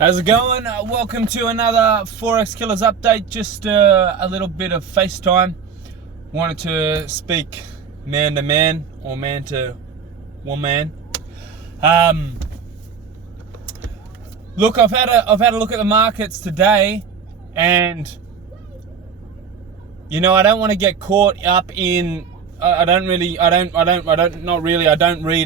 How's it going? Welcome to another Forex Killers update. Just a little bit of FaceTime. Wanted to speak man to man or man to woman. Look, I've had a look at the markets today, and you know, I don't want to get caught up in. I don't read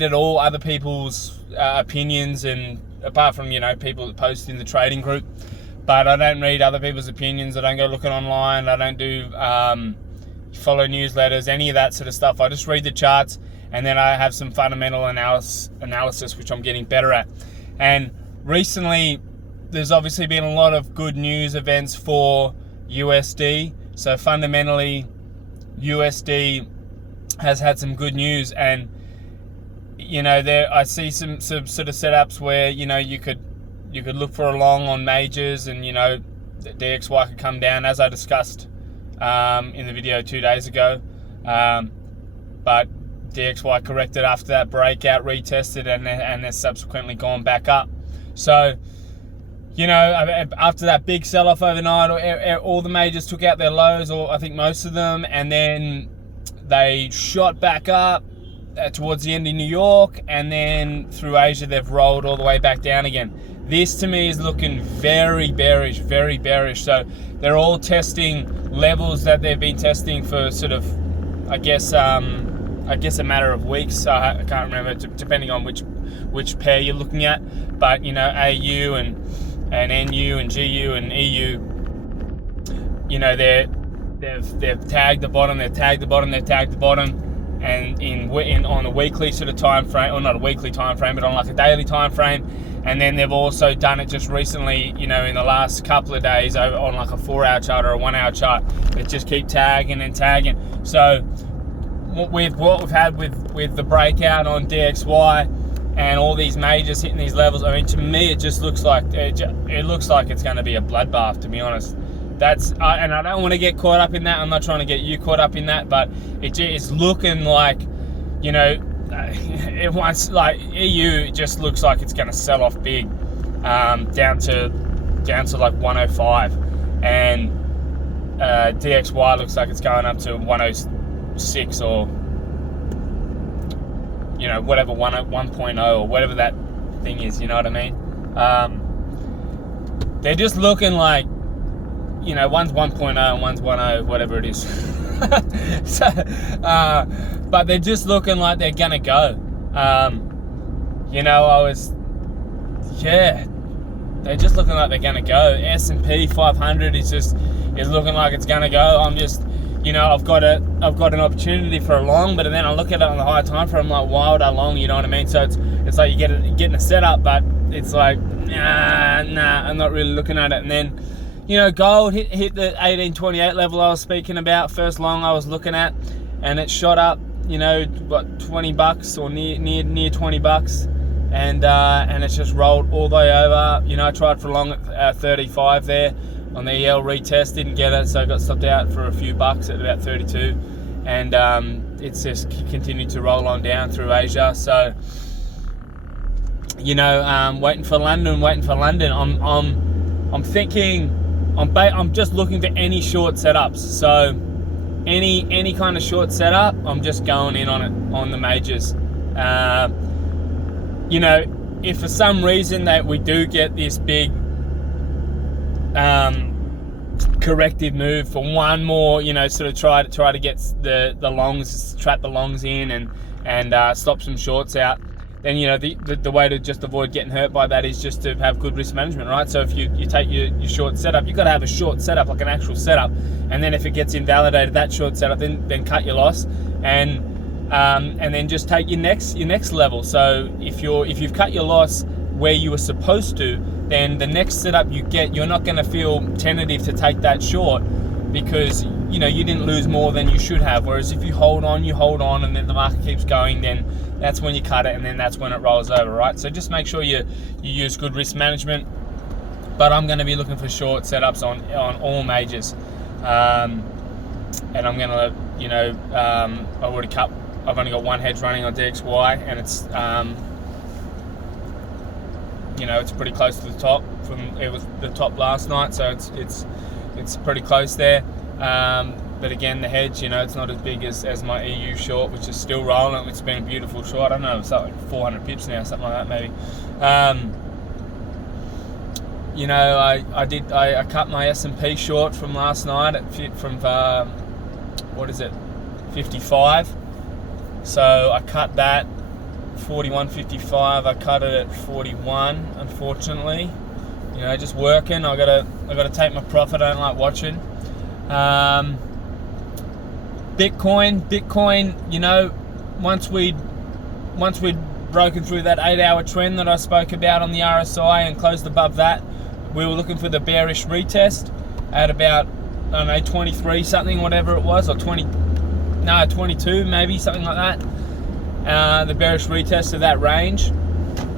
at all other people's opinions, and apart from, you know, people that post in the trading group, but I don't read other people's opinions. I don't go looking online. I don't do follow newsletters, any of that sort of stuff. I just read the charts, and then I have some fundamental analysis, which I'm getting better at. And recently, there's obviously been a lot of good news events for USD. So fundamentally, USD has had some good news, and you know, there I see some sort of setups where, you know, you could look for a long on majors, and you know, the DXY could come down, as I discussed in the video 2 days ago. But DXY corrected after that breakout, retested, and has subsequently gone back up. So, you know, after that big sell-off overnight, all the majors took out their lows, or I think most of them, and then they shot back up towards the end in New York, and then through Asia they've rolled all the way back down again. This to me is looking very bearish, very bearish. So they're all testing levels that they've been testing for sort of, I guess a matter of weeks. I can't remember, depending on which pair you're looking at. But you know, AU and NU and GU and EU, you know, they've tagged the bottom, they've tagged the bottom, they've tagged the bottom. And on a weekly sort of time frame, or not a weekly time frame, but on like a daily time frame. And then they've also done it just recently, you know, in the last couple of days on like a 4-hour chart or a 1-hour chart. They just keep tagging and tagging. So with what we've had with the breakout on DXY and all these majors hitting these levels, I mean, to me it just looks like it looks like it's going to be a bloodbath, to be honest. And I don't want to get caught up in that. I'm not trying to get you caught up in that, but it's looking like, you know, it wants, like, EU just looks like it's going to sell off big, down to like 105, and DXY looks like it's going up to 106, or you know, whatever, 1.0 or whatever that thing is. You know what I mean? They're just looking like, you know, one's 1.0 and one's 1.0, whatever it is. So, but they're just looking like they're gonna go. You know, they're just looking like they're gonna go. S&P 500 is looking like it's gonna go. I'm just, you know, I've got an opportunity for a long, but then I look at it on the higher time frame, I'm like, why would I long? You know what I mean? So it's like you're getting a setup, but it's like, nah, I'm not really looking at it. And then, you know, gold hit the 1828 level I was speaking about, first long I was looking at, and it shot up, you know, what, $20 or near $20, and it's just rolled all the way over. You know, I tried for long at 35 there on the EL retest, didn't get it, so I got stopped out for a few bucks at about 32, and it's just continued to roll on down through Asia. So, you know, waiting for London. I'm thinking, I'm just looking for any short setups. So any kind of short setup, I'm just going in on it, on the majors. You know, if for some reason that we do get this big corrective move for one more, you know, sort of try to get the longs, trap the longs in, and stop some shorts out, then, you know, the way to just avoid getting hurt by that is just to have good risk management, right? So if you take your short setup, you've got to have a short setup, like an actual setup, and then if it gets invalidated, that short setup, then cut your loss, and then just take your next level. So if you've cut your loss where you were supposed to, then the next setup you get, you're not going to feel tentative to take that short, because, you know, you didn't lose more than you should have. Whereas if you hold on, and then the market keeps going, then that's when you cut it, and then that's when it rolls over, right? So just make sure you use good risk management. But I'm going to be looking for short setups on all majors, and I'm going to, you know, I've only got one hedge running on DXY, and it's it's pretty close to the top. It was the top last night, so it's pretty close there. But again, the hedge, it's not as big as my EU short, which is still rolling. It's been a beautiful short. I don't know, it's like 400 pips now, something like that maybe. I cut my S&P short from last night from 55. So I cut that 41.55. I cut it at 41. Unfortunately, just working. I gotta take my profit. I don't like watching. Bitcoin. Once we'd broken through that 8-hour trend that I spoke about on the RSI and closed above that, we were looking for the bearish retest at about, 23 something, whatever it was, or 22 maybe, something like that. The bearish retest of that range.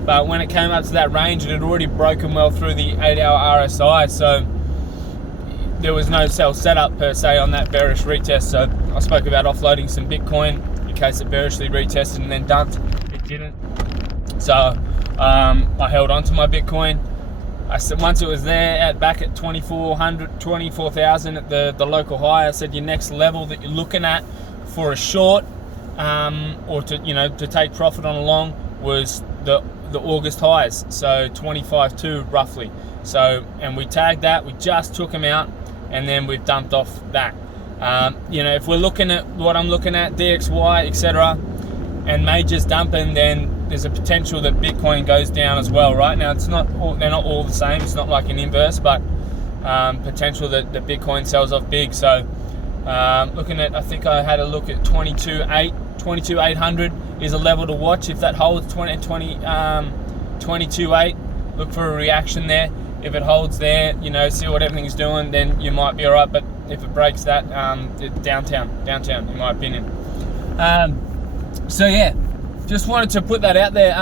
But when it came up to that range, it had already broken well through the 8-hour RSI, so there was no sell setup per se on that bearish retest. So I spoke about offloading some Bitcoin in case it bearishly retested and then dumped. It didn't. So I held on to my Bitcoin. I said once it was there back at 24,000 at the local high, I said your next level that you're looking at for a short or to take profit on a long was the August highs, so 25.2 roughly. So, and we tagged that, we just took them out, and then we've dumped off that. If we're looking at what I'm looking at, DXY, etc., and majors dumping, then there's a potential that Bitcoin goes down as well. Right now, they're not all the same. It's not like an inverse, but potential that Bitcoin sells off big. So, looking at, I think I had a look at 22,800 is a level to watch. If that holds 22.8, look for a reaction there. If it holds there, see what everything's doing, then you might be all right. But if it breaks that, downtown, in my opinion. So yeah, just wanted to put that out there.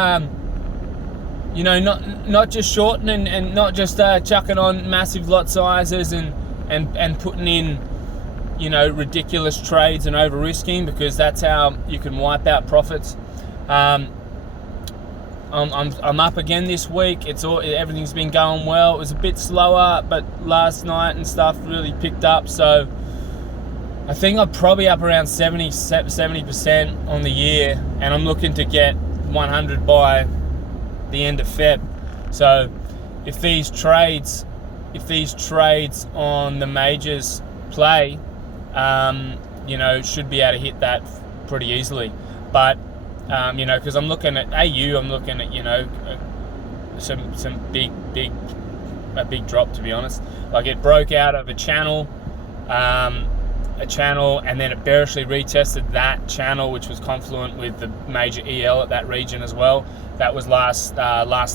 Not just shorting and not just chucking on massive lot sizes and putting in, ridiculous trades and over risking, because that's how you can wipe out profits. I'm up again this week. Everything's been going well. It was a bit slower, but last night and stuff really picked up. So I think I'm probably up around 70% on the year, and I'm looking to get 100 by the end of Feb. So if these trades on the majors play, should be able to hit that pretty easily. But because I'm looking at AU, I'm looking at some big drop, to be honest. Like, it broke out of a channel, and then it bearishly retested that channel, which was confluent with the major EL at that region as well. That was last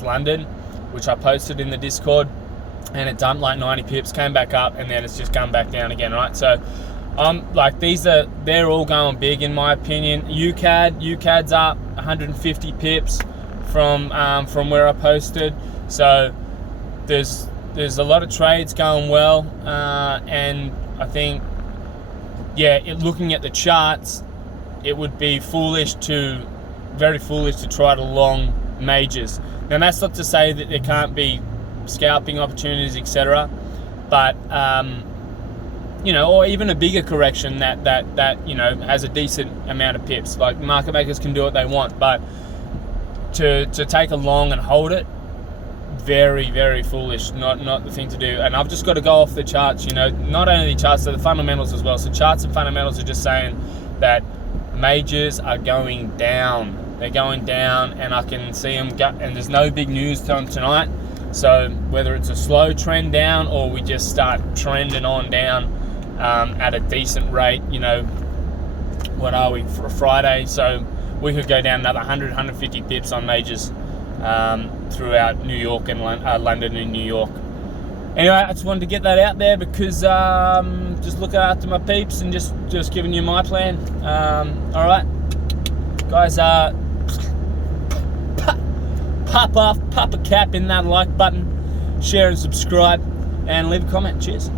London, which I posted in the Discord, and it dumped like 90 pips, came back up, and then it's just come back down again, right? So they're all going big in my opinion. UCAD's up 150 pips from where I posted. So there's a lot of trades going well, and I think, looking at the charts, it would be very foolish to try to long majors. Now, that's not to say that there can't be scalping opportunities, etc., but or even a bigger correction that has a decent amount of pips. Like, market makers can do what they want, but to take a long and hold it, very, very foolish. Not the thing to do. And I've just got to go off the charts. Not only the charts, but the fundamentals as well. So charts and fundamentals are just saying that majors are going down. They're going down, and I can see them and there's no big news tonight. So whether it's a slow trend down or we just start trending on down at a decent rate, what are we for a Friday? So we could go down another 100, 150 pips on majors throughout New York and London and New York. Anyway, I just wanted to get that out there because just looking after my peeps and just giving you my plan. All right, guys, pop a cap in that like button, share and subscribe, and leave a comment. Cheers.